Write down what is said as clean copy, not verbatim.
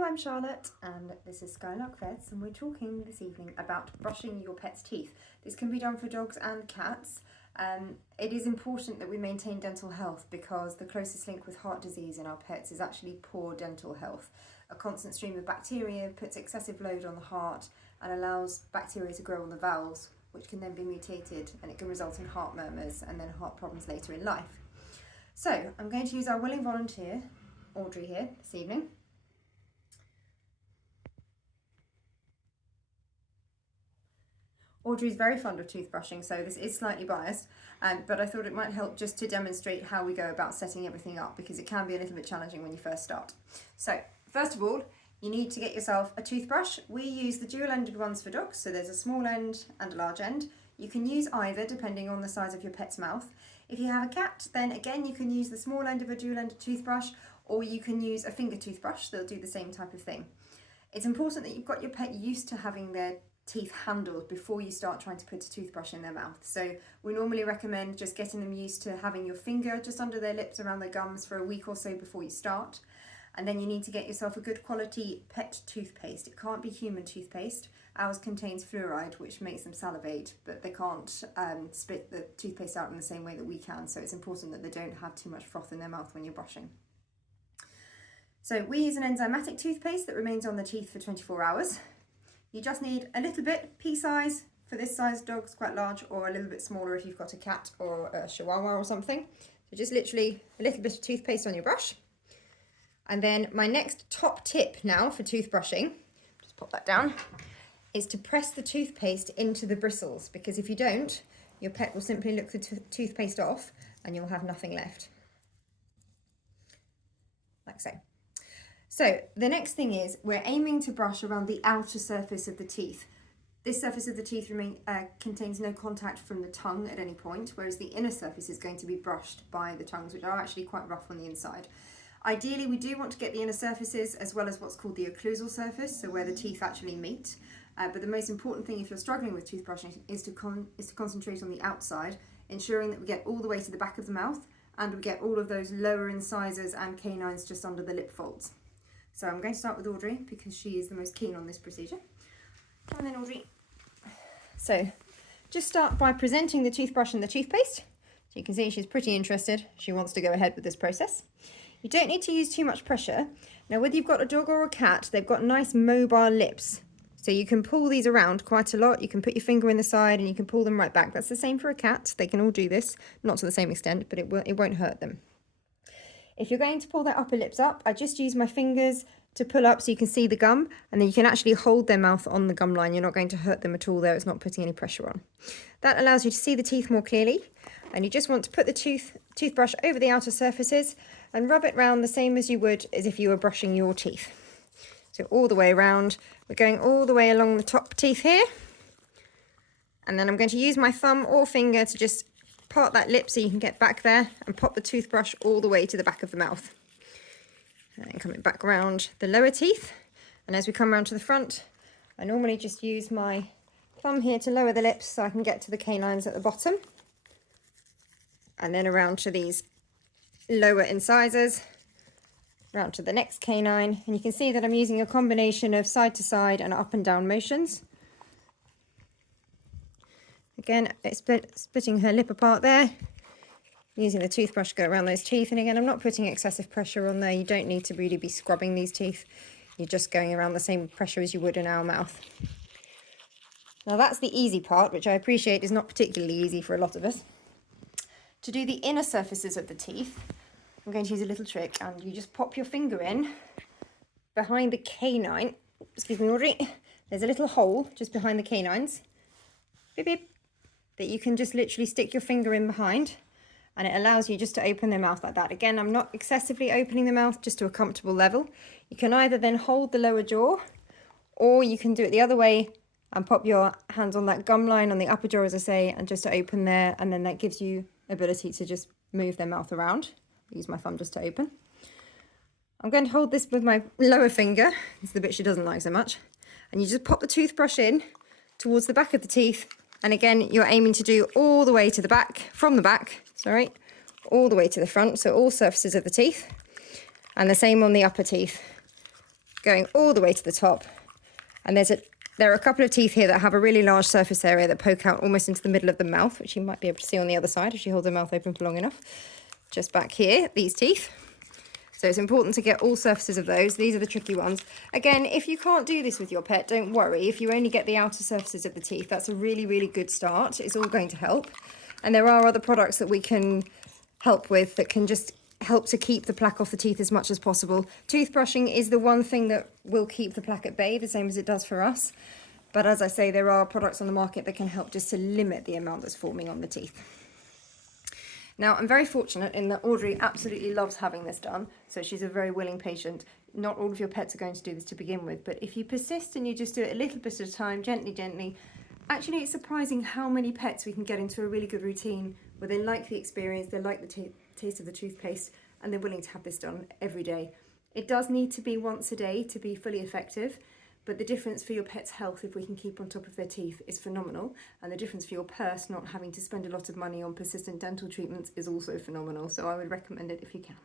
Hello, I'm Charlotte and this is Skylark Vets, and we're talking this evening about brushing your pet's teeth. This can be done for dogs and cats. It is important that we maintain dental health because the closest link with heart disease in our pets is actually poor dental health. A constant stream of bacteria puts excessive load on the heart and allows bacteria to grow on the valves, which can then be mutated, and it can result in heart murmurs and then heart problems later in life. So I'm going to use our willing volunteer, Audrey, here this evening. Audrey's very fond of toothbrushing, so this is slightly biased, but I thought it might help just to demonstrate how we go about setting everything up, because it can be a little bit challenging when you first start. So first of all, you need to get yourself a toothbrush. We use the dual-ended ones for dogs, so there's a small end and a large end. You can use either depending on the size of your pet's mouth. If you have a cat, then again you can use the small end of a dual-ended toothbrush, or you can use a finger toothbrush. They'll do the same type of thing. It's important that you've got your pet used to having their teeth handled before you start trying to put a toothbrush in their mouth. So we normally recommend just getting them used to having your finger just under their lips, around their gums, for a week or so before you start. And then you need to get yourself a good quality pet toothpaste. It can't be human toothpaste. Ours contains fluoride, which makes them salivate, but they can't spit the toothpaste out in the same way that we can. So it's important that they don't have too much froth in their mouth when you're brushing. So we use an enzymatic toothpaste that remains on the teeth for 24 hours. You just need a little bit, pea size for this size dog's quite large, or a little bit smaller if you've got a cat or a chihuahua or something. So just literally a little bit of toothpaste on your brush. And then my next top tip now for toothbrushing, just pop that down, is to press the toothpaste into the bristles, because if you don't, your pet will simply lick the toothpaste off and you'll have nothing left. Like so. So the next thing is we're aiming to brush around the outer surface of the teeth. This surface of the teeth contains no contact from the tongue at any point, whereas the inner surface is going to be brushed by the tongues, which are actually quite rough on the inside. Ideally, we do want to get the inner surfaces as well as what's called the occlusal surface, so where the teeth actually meet. But the most important thing if you're struggling with toothbrushing is to concentrate on the outside, ensuring that we get all the way to the back of the mouth and we get all of those lower incisors and canines just under the lip folds. So I'm going to start with Audrey because she is the most keen on this procedure. And then Audrey. So just start by presenting the toothbrush and the toothpaste. So you can see she's pretty interested. She wants to go ahead with this process. You don't need to use too much pressure. Now, whether you've got a dog or a cat, they've got nice mobile lips. So you can pull these around quite a lot. You can put your finger in the side and you can pull them right back. That's the same for a cat. They can all do this, not to the same extent, but it won't hurt them. If you're going to pull their upper lips up, I just use my fingers to pull up so you can see the gum, and then you can actually hold their mouth on the gum line. You're not going to hurt them at all there. It's not putting any pressure on. That allows you to see the teeth more clearly, and you just want to put the toothbrush over the outer surfaces and rub it round the same as you would as if you were brushing your teeth. So all the way around. We're going all the way along the top teeth here, and then I'm going to use my thumb or finger to just part that lip so you can get back there and pop the toothbrush all the way to the back of the mouth. And then coming back around the lower teeth. And as we come around to the front, I normally just use my thumb here to lower the lips so I can get to the canines at the bottom. And then around to these lower incisors, around to the next canine. And you can see that I'm using a combination of side to side and up and down motions. Again, it's splitting her lip apart there. Using the toothbrush to go around those teeth. And again, I'm not putting excessive pressure on there. You don't need to really be scrubbing these teeth. You're just going around the same pressure as you would in our mouth. Now that's the easy part, which I appreciate is not particularly easy for a lot of us. To do the inner surfaces of the teeth, I'm going to use a little trick, and you just pop your finger in behind the canine. Excuse me, Audrey. There's a little hole just behind the canines. Beep, beep. That you can just literally stick your finger in behind, and it allows you just to open their mouth like that. Again, I'm not excessively opening the mouth, just to a comfortable level. You can either then hold the lower jaw, or you can do it the other way and pop your hands on that gum line on the upper jaw, as I say, and just to open there, and then that gives you ability to just move their mouth around. I use my thumb just to open. I'm going to hold this with my lower finger. It's the bit she doesn't like so much. And you just pop the toothbrush in towards the back of the teeth. And again, you're aiming to do all the way to the back, from the back, sorry, all the way to the front. So all surfaces of the teeth. And the same on the upper teeth. going all the way to the top. And there are a couple of teeth here that have a really large surface area that poke out almost into the middle of the mouth, which you might be able to see on the other side if she holds her mouth open for long enough. Just back here, these teeth. So it's important to get all surfaces of those. These are the tricky ones. Again, if you can't do this with your pet, don't worry. If you only get the outer surfaces of the teeth, that's a really, really good start. It's all going to help. And there are other products that we can help with that can just help to keep the plaque off the teeth as much as possible. Toothbrushing is the one thing that will keep the plaque at bay, the same as it does for us. But as I say, there are products on the market that can help just to limit the amount that's forming on the teeth. Now, I'm very fortunate in that Audrey absolutely loves having this done, so she's a very willing patient. Not all of your pets are going to do this to begin with, but if you persist and you just do it a little bit at a time, gently, gently, actually it's surprising how many pets we can get into a really good routine where they like the experience, they like the taste of the toothpaste, and they're willing to have this done every day. It does need to be once a day to be fully effective, but the difference for your pet's health, if we can keep on top of their teeth, is phenomenal. And the difference for your purse, not having to spend a lot of money on persistent dental treatments, is also phenomenal. So I would recommend it if you can.